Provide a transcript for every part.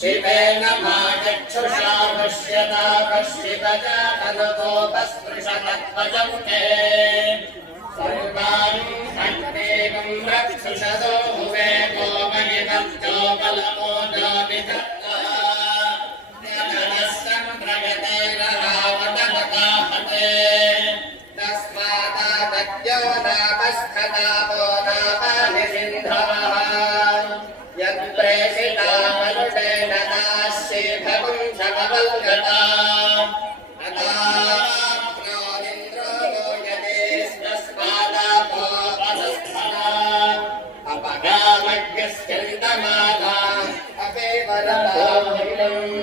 शिवेन माचक्षुषा पश्यता पश्यतजातनुकोपस्पृशतत्वजं ते सर्वान् शक्तिकं रक्षुषतो हुवे गोमयितश्चोपलमोदो विधत्ता जननस्तं प्रयते रावतपतापते तस्मादादद्यो नामस्खता बोधापानि सिन्धवः यत्प्रेषिता मनुषेण नास्ये भगुं शमवल्गता अताप्नोदिन्द्रो नो यदेस्तस्मादापो वसस्थला अपगामग्यस्यन्तमाना अपेवरतामिनम्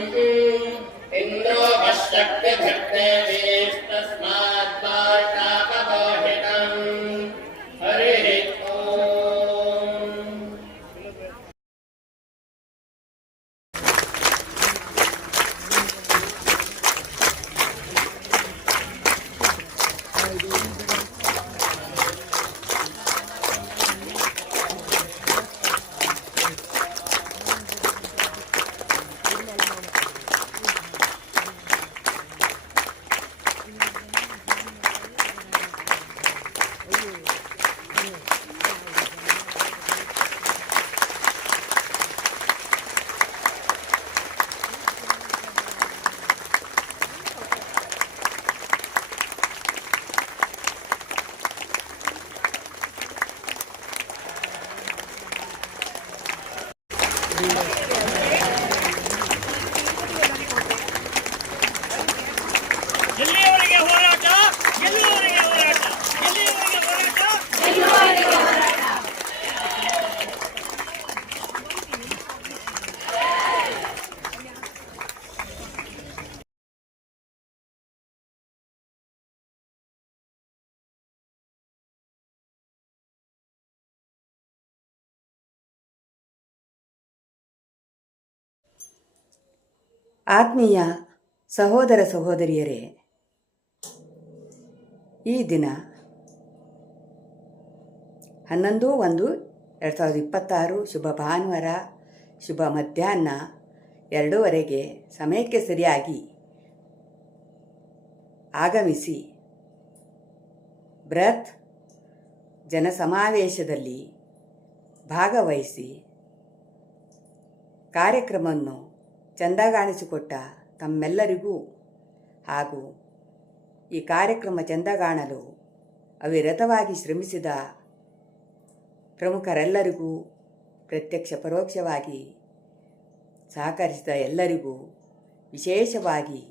इन्द्रो वशक्तिभक्तेवेस्तस्माद्वार्तापमोहितम् हरिः ಎಲ್ಲಿಯವರೆಗೆ ಹೋರಾಟ ಎಲ್ಲಿಯವರೆಗೆ ಹೋರಾಟ ಎಲ್ಲಿಯವರೆಗೆ ಹೋರಾಟ ಎಲ್ಲಿಯವರೆಗೆ ಹೋರಾಟ. ಆತ್ಮೀಯ ಸಹೋದರ ಸಹೋದರಿಯರೇ, ಈ ದಿನ 11/1/2026 ಶುಭ ಭಾನುವಾರ, ಶುಭ ಮಧ್ಯಾಹ್ನ 2:15 ಸಮಯಕ್ಕೆ ಸರಿಯಾಗಿ ಆಗಮಿಸಿ ಬೃಹತ್ ಜನಸಮಾವೇಶದಲ್ಲಿ ಭಾಗವಹಿಸಿ ಕಾರ್ಯಕ್ರಮವನ್ನು ಚೆಂದಗಾಣಿಸಿಕೊಟ್ಟ ತಮ್ಮೆಲ್ಲರಿಗೂ ಹಾಗೂ ಈ ಕಾರ್ಯಕ್ರಮ ಚೆಂದಗಾಣಲು ಅವಿರತವಾಗಿ ಶ್ರಮಿಸಿದ ಪ್ರಮುಖರೆಲ್ಲರಿಗೂ, ಪ್ರತ್ಯಕ್ಷ ಪರೋಕ್ಷವಾಗಿ ಸಹಕರಿಸಿದ ಎಲ್ಲರಿಗೂ, ವಿಶೇಷವಾಗಿ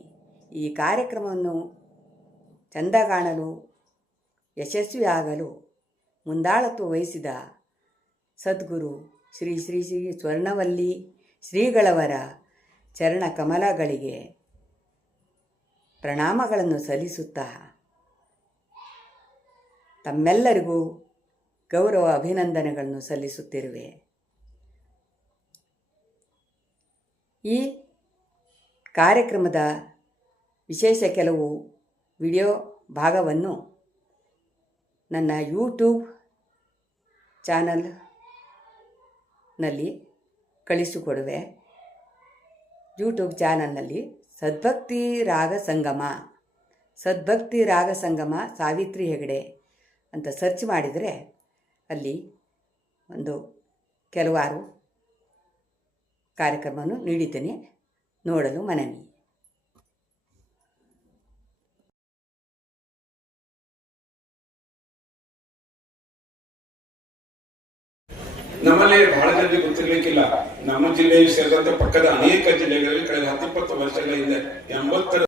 ಈ ಕಾರ್ಯಕ್ರಮವನ್ನು ಚೆಂದಗಾಣಲು ಯಶಸ್ವಿಯಾಗಲು ಮುಂದಾಳತ್ವ ವಹಿಸಿದ ಸದ್ಗುರು ಶ್ರೀ ಶ್ರೀ ಶ್ರೀ ಸ್ವರ್ಣವಲ್ಲಿ ಶ್ರೀಗಳವರ ಚರಣ ಕಮಲಗಳಿಗೆ ಪ್ರಣಾಮಗಳನ್ನು ಸಲ್ಲಿಸುತ್ತಾ ತಮ್ಮೆಲ್ಲರಿಗೂ ಗೌರವ ಅಭಿನಂದನೆಗಳನ್ನು ಸಲ್ಲಿಸುತ್ತಿರುವೆ. ಈ ಕಾರ್ಯಕ್ರಮದ ವಿಶೇಷ ಕೆಲವು ವಿಡಿಯೋ ಭಾಗವನ್ನು ನನ್ನ ಯೂಟ್ಯೂಬ್ ಚಾನಲ್ನಲ್ಲಿ ಕಳಿಸಿಕೊಡುವೆ. ಯೂಟ್ಯೂಬ್ ಚಾನಲ್ನಲ್ಲಿ ಸದ್ಭಕ್ತಿ ರಾಗ ಸಂಗಮ ಸಾವಿತ್ರಿ ಹೆಗಡೆ ಅಂತ ಸರ್ಚ್ ಮಾಡಿದರೆ ಅಲ್ಲಿ ಕೆಲವಾರು ಕಾರ್ಯಕ್ರಮವನ್ನು ನೀಡಿದ್ದೇನೆ, ನೋಡಲು ಮನವಿ. ನಮ್ಮಲ್ಲಿ ಬಹಳ ಜನರಿಗೆ ಗೊತ್ತಿರ್ಲಿಕ್ಕಿಲ್ಲ, ನಮ್ಮ ಜಿಲ್ಲೆಯು ಸೇರಿದಂತೆ ಪಕ್ಕದ ಅನೇಕ ಜಿಲ್ಲೆಗಳಲ್ಲಿ ಕಳೆದ 10-20 ವರ್ಷಗಳ ಹಿಂದೆ 80